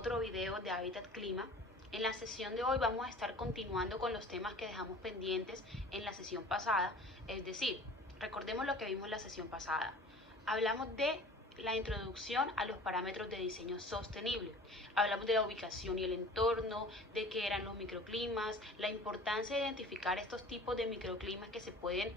otro video de Hábitat Clima. En la sesión de hoy vamos a estar continuando con los temas que dejamos pendientes en la sesión pasada, es decir, recordemos lo que vimos en la sesión pasada. Hablamos de la introducción a los parámetros de diseño sostenible. Hablamos de la ubicación y el entorno, de qué eran los microclimas, la importancia de identificar estos tipos de microclimas que se pueden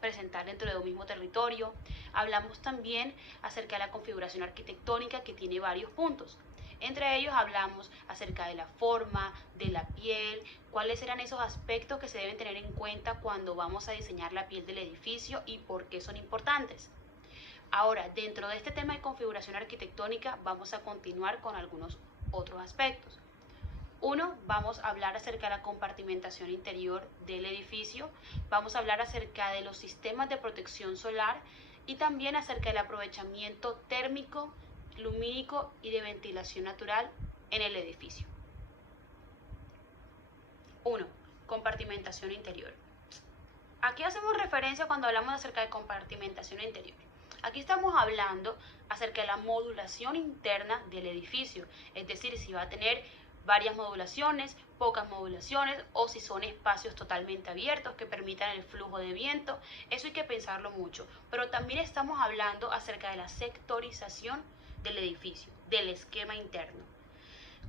presentar dentro de un mismo territorio. Hablamos también acerca de la configuración arquitectónica, que tiene varios puntos. Entre ellos hablamos acerca de la forma, de la piel, cuáles eran esos aspectos que se deben tener en cuenta cuando vamos a diseñar la piel del edificio y por qué son importantes. Ahora, dentro de este tema de configuración arquitectónica, vamos a continuar con algunos otros aspectos. Uno, vamos a hablar acerca de la compartimentación interior del edificio, vamos a hablar acerca de los sistemas de protección solar y también acerca del aprovechamiento térmico, lumínico y de ventilación natural en el edificio. 1. Compartimentación interior. ¿A qué hacemos referencia cuando hablamos acerca de compartimentación interior? Aquí estamos hablando acerca de la modulación interna del edificio, es decir, si va a tener varias modulaciones, pocas modulaciones o si son espacios totalmente abiertos que permitan el flujo de viento. Eso hay que pensarlo mucho, pero también estamos hablando acerca de la sectorización del edificio, del esquema interno.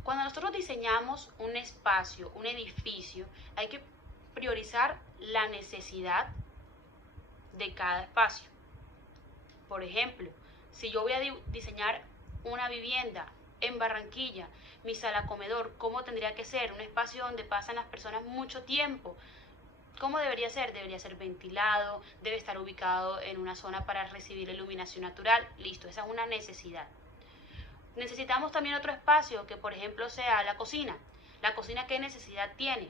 Cuando nosotros diseñamos un espacio, un edificio, hay que priorizar la necesidad de cada espacio. Por ejemplo, si yo voy a diseñar una vivienda en Barranquilla, mi sala comedor, ¿cómo tendría que ser? Un espacio donde pasan las personas mucho tiempo. ¿Cómo debería ser? Debería ser ventilado, debe estar ubicado en una zona para recibir iluminación natural. Listo, esa es una necesidad. Necesitamos también otro espacio que, por ejemplo, sea la cocina. ¿La cocina qué necesidad tiene?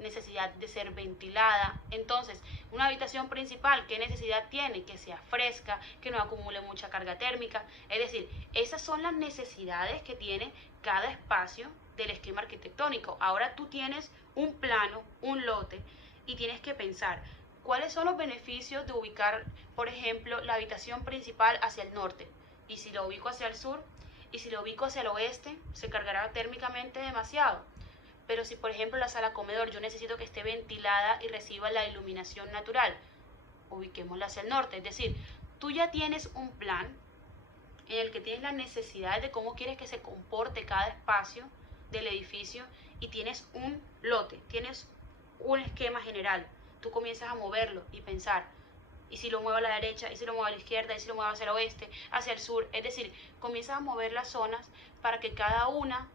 Necesidad de ser ventilada. Entonces, una habitación principal, ¿qué necesidad tiene? Que sea fresca, que no acumule mucha carga térmica. Es decir, esas son las necesidades que tiene cada espacio del esquema arquitectónico. Ahora tú tienes un plano, un lote, y tienes que pensar cuáles son los beneficios de ubicar, por ejemplo, la habitación principal hacia el norte. Y si lo ubico hacia el sur, y si lo ubico hacia el oeste, se cargará térmicamente demasiado. Pero si por ejemplo la sala comedor yo necesito que esté ventilada y reciba la iluminación natural, ubiquémosla hacia el norte. Es decir, tú ya tienes un plan en el que tienes las necesidades de cómo quieres que se comporte cada espacio del edificio y tienes un lote, tienes un esquema general. Tú comienzas a moverlo y pensar, y si lo muevo a la derecha, y si lo muevo a la izquierda, y si lo muevo hacia el oeste, hacia el sur. Es decir, comienzas a mover las zonas para que cada una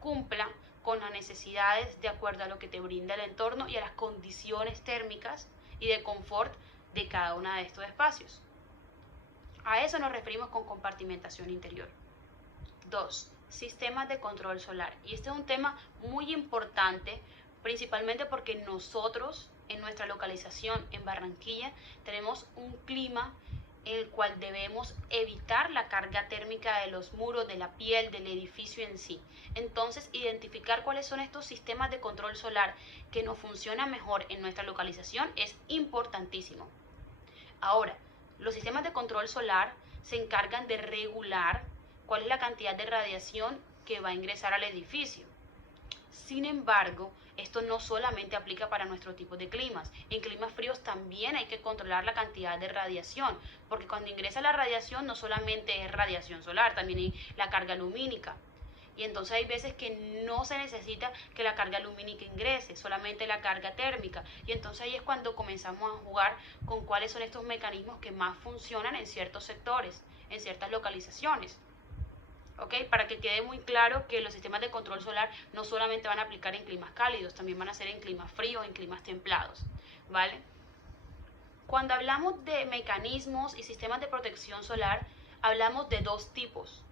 cumpla con las necesidades de acuerdo a lo que te brinda el entorno y a las condiciones térmicas y de confort de cada uno de estos espacios. A eso nos referimos con compartimentación interior. 2. Sistemas de control solar. Y este es un tema muy importante, principalmente porque nosotros en nuestra localización en Barranquilla tenemos un clima en el cual debemos evitar la carga térmica de los muros, de la piel, del edificio en sí. Entonces, identificar cuáles son estos sistemas de control solar que nos funcionan mejor en nuestra localización es importantísimo. Ahora, los sistemas de control solar se encargan de regular cuál es la cantidad de radiación que va a ingresar al edificio. Sin embargo, esto no solamente aplica para nuestro tipo de climas. En climas fríos también hay que controlar la cantidad de radiación, porque cuando ingresa la radiación no solamente es radiación solar, también hay la carga lumínica. Y entonces hay veces que no se necesita que la carga lumínica ingrese, solamente la carga térmica. Y entonces ahí es cuando comenzamos a jugar con cuáles son estos mecanismos que más funcionan en ciertos sectores, en ciertas localizaciones. ¿Ok? Para que quede muy claro que los sistemas de control solar no solamente van a aplicar en climas cálidos, también van a ser en climas fríos, en climas templados, ¿vale? Cuando hablamos de mecanismos y sistemas de protección solar, hablamos de dos tipos.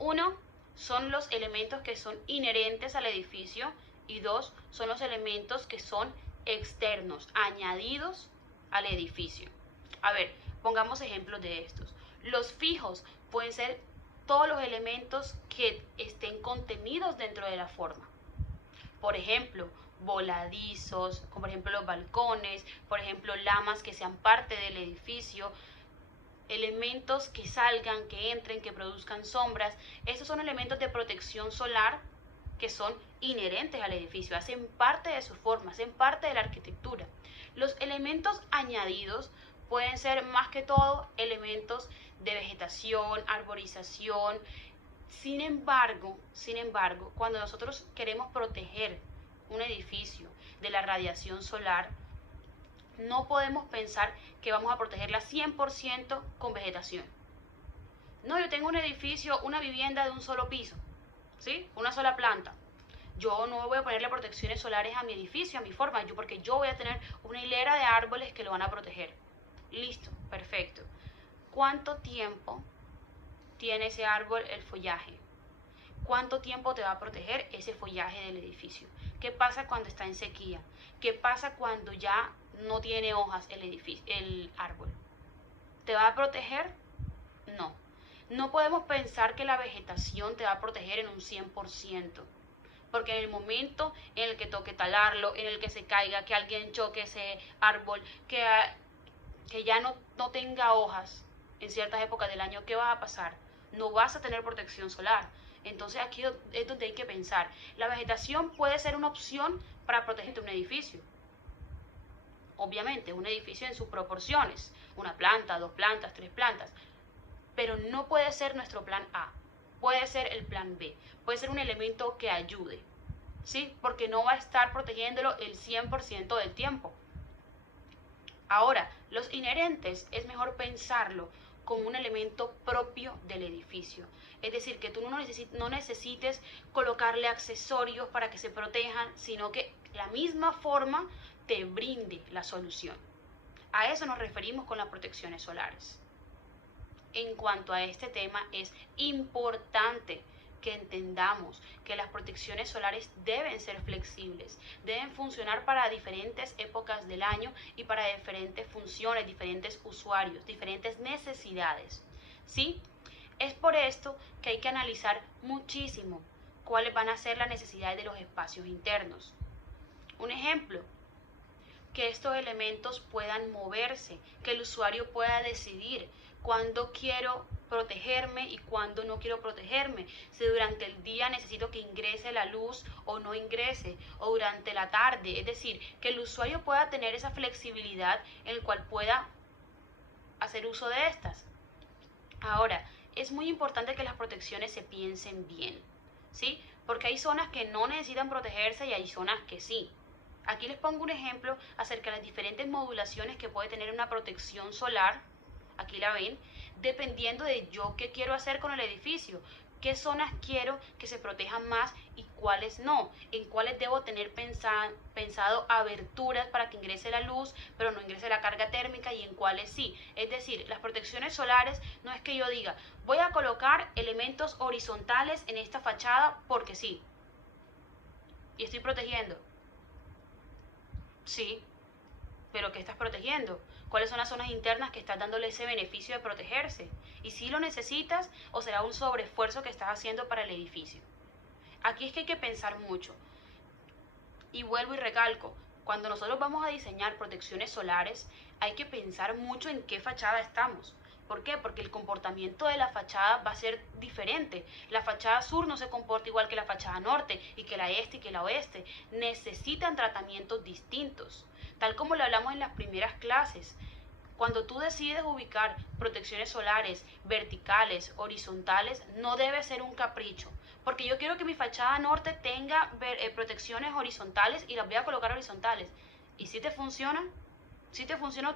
Uno, son los elementos que son inherentes al edificio y dos, son los elementos que son externos, añadidos al edificio. A ver, pongamos ejemplos de estos. Los fijos pueden ser todos los elementos que estén contenidos dentro de la forma. Por ejemplo, voladizos, como por ejemplo los balcones, por ejemplo lamas que sean parte del edificio, elementos que salgan, que entren, que produzcan sombras. Estos son elementos de protección solar que son inherentes al edificio, hacen parte de su forma, hacen parte de la arquitectura. Los elementos añadidos pueden ser más que todo elementos de vegetación, arborización. Sin embargo, cuando nosotros queremos proteger un edificio de la radiación solar, no podemos pensar que vamos a protegerla 100% con vegetación. No, yo tengo un edificio, una vivienda de un solo piso, ¿sí? Una sola planta. Yo no voy a ponerle protecciones solares a mi edificio, a mi forma, porque yo voy a tener una hilera de árboles que lo van a proteger. Listo, perfecto. ¿Cuánto tiempo tiene ese árbol el follaje? ¿Cuánto tiempo te va a proteger ese follaje del edificio? ¿Qué pasa cuando está en sequía? ¿Qué pasa cuando ya no tiene hojas el árbol? ¿Te va a proteger? No. No podemos pensar que la vegetación te va a proteger en un 100%, porque en el momento en el que toque talarlo, en el que se caiga, que alguien choque ese árbol, que ya no tenga hojas en ciertas épocas del año, ¿qué va a pasar? No vas a tener protección solar. Entonces aquí es donde hay que pensar. La vegetación puede ser una opción para proteger un edificio. Obviamente, un edificio en sus proporciones. Una planta, 2 plantas, 3 plantas. Pero no puede ser nuestro plan A. Puede ser el plan B. Puede ser un elemento que ayude. ¿Sí? Porque no va a estar protegiéndolo el 100% del tiempo. Ahora, los inherentes es mejor pensarlo como un elemento propio del edificio. Es decir, que tú no necesites colocarle accesorios para que se protejan, sino que la misma forma te brinde la solución. A eso nos referimos con las protecciones solares. En cuanto a este tema, es importante que entendamos que las protecciones solares deben ser flexibles, deben funcionar para diferentes épocas del año y para diferentes funciones, diferentes usuarios, diferentes necesidades. ¿Sí? Es por esto que hay que analizar muchísimo cuáles van a ser las necesidades de los espacios internos. Un ejemplo, que estos elementos puedan moverse, que el usuario pueda decidir cuándo quiero protegerme y cuándo no quiero protegerme, si durante el día necesito que ingrese la luz o no ingrese, o durante la tarde, es decir, que el usuario pueda tener esa flexibilidad en el cual pueda hacer uso de estas. Ahora, es muy importante que las protecciones se piensen bien, ¿sí? Porque hay zonas que no necesitan protegerse y hay zonas que sí. Aquí les pongo un ejemplo acerca de las diferentes modulaciones que puede tener una protección solar, aquí la ven, dependiendo de yo qué quiero hacer con el edificio, qué zonas quiero que se protejan más y cuáles no, en cuáles debo tener pensado aberturas para que ingrese la luz, pero no ingrese la carga térmica y en cuáles sí. Es decir, las protecciones solares no es que yo diga, voy a colocar elementos horizontales en esta fachada porque sí, y estoy protegiendo. Sí, pero ¿qué estás protegiendo? ¿Cuáles son las zonas internas que estás dándole ese beneficio de protegerse? ¿Y si lo necesitas o será un sobreesfuerzo que estás haciendo para el edificio? Aquí es que hay que pensar mucho. Y vuelvo y recalco, cuando nosotros vamos a diseñar protecciones solares, hay que pensar mucho en qué fachada estamos. ¿Por qué? Porque el comportamiento de la fachada va a ser diferente. La fachada sur no se comporta igual que la fachada norte, y que la este y que la oeste. Necesitan tratamientos distintos. Tal como lo hablamos en las primeras clases. Cuando tú decides ubicar protecciones solares verticales, horizontales, no debe ser un capricho. Porque yo quiero que mi fachada norte tenga protecciones horizontales y las voy a colocar horizontales. ¿Y si te funciona? Si te funciona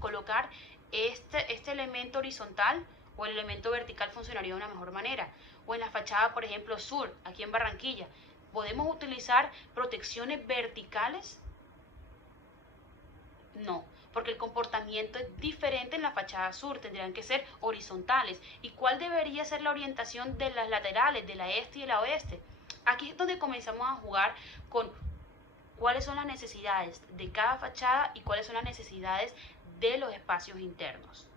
colocar este elemento horizontal, o el elemento vertical funcionaría de una mejor manera. O en la fachada, por ejemplo, sur, aquí en Barranquilla, ¿podemos utilizar protecciones verticales? No, porque el comportamiento es diferente en la fachada sur, tendrían que ser horizontales. ¿Y cuál debería ser la orientación de las laterales, de la este y la oeste? Aquí es donde comenzamos a jugar con cuáles son las necesidades de cada fachada y cuáles son las necesidades de los espacios internos.